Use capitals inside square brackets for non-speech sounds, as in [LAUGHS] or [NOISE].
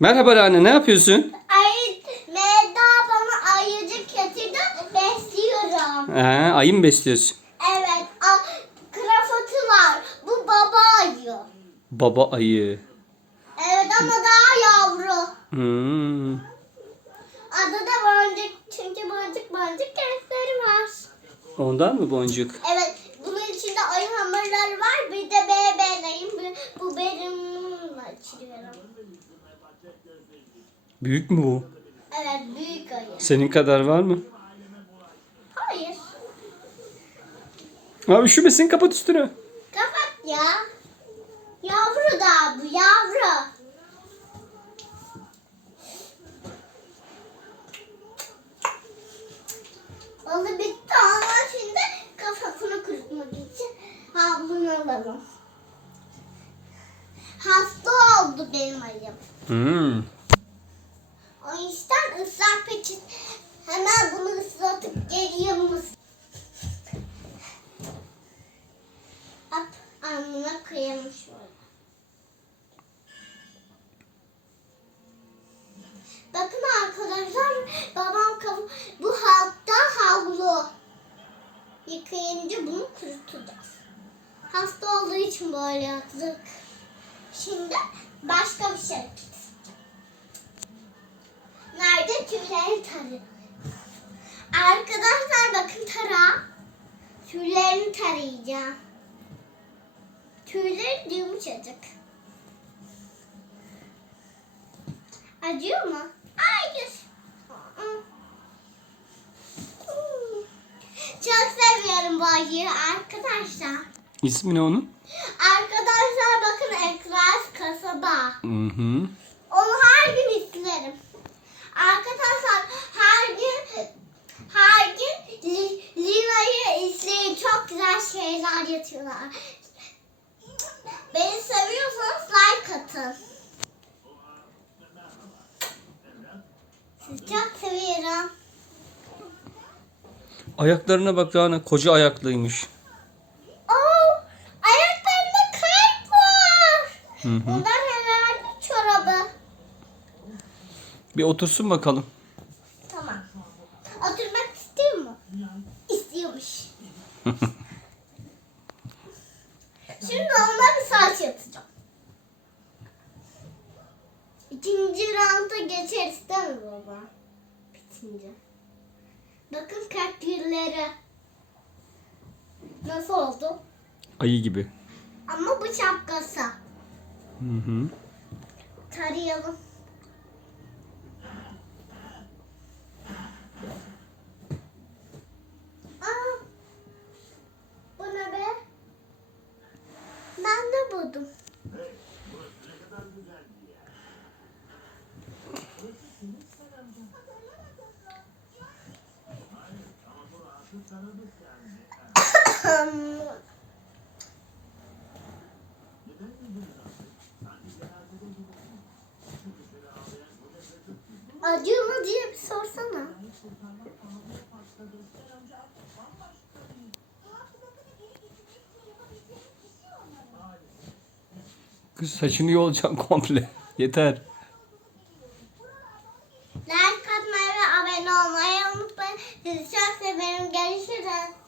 Merhaba Rane ne yapıyorsun? Ay, Melda bana ayıcık getirdi. Besliyorum. Ha, ayı mı besliyorsun? Evet. A, krafatı var. Bu baba ayı. Baba ayı. Evet ama daha yavru. Hmm. Adı da boncuk. Çünkü boncuk boncuk renkleri var. Ondan mı boncuk? Evet. Bunun içinde ayı hamurları var. Bir de bebeğleyim. Bu- Bu benimle açıyorum. Büyük mü bu? Evet. Büyük ayı. Senin kadar var mı? Hayır. Abi üşümesin kapat üstünü. Kapat ya. Yavru da bu yavru. Vallahi bitti ama şimdi kafasını kurutmak için havlunu alalım. Hasta oldu benim ayım. Hmm. O yüzden ıslak peçet hemen bunu ıslatıp geliyormuş. Hop alnına koyalım şöyle. Bakın arkadaşlar babam kav- bu halkta havlu. Yıkayınca bunu kurutacağız. Hasta olduğu için böyle yaptık. Şimdi başka bir şey. Nerede tüyleri tarıyor? Arkadaşlar bakın tara. Tüylerini tarayacağım. Tüyleri yumuşacık. Acıyor mu? Hayır. Çok seviyorum bu ayıyı arkadaşlar. İsmi ne onun? Ekras kasaba. Hı hı. Onu her gün izlerim. Arkadaşlar her gün her gün Li- Lina'yı izleyin. Çok güzel şeyler yapıyorlar. Beni seviyorsanız like atın. Sizi çok seviyorum. Ayaklarına bak Rane koca ayaklıymış. Oo, ayaklarında kalp var. Hı hı. Bunlar çorabı. Bir otursun bakalım. Tamam. Oturmak istiyor mu? İstiyormuş. [LAUGHS] Şimdi ona bir saç yapacağım. İkinci rounda geçeriz değil mi baba? Bitince. Bakın kakülleri. Nasıl oldu? Ayı gibi. Ama bu şapkası. Hı hı. Tarayalım. Aa, bu ne be? Ben de buldum. Acıyor mu diye bir sorsana. Kız saçını yolacaksın komple. [LAUGHS] Yeter. Like atmayı ve abone olmayı unutmayın. Sizi çok severim. Görüşürüz.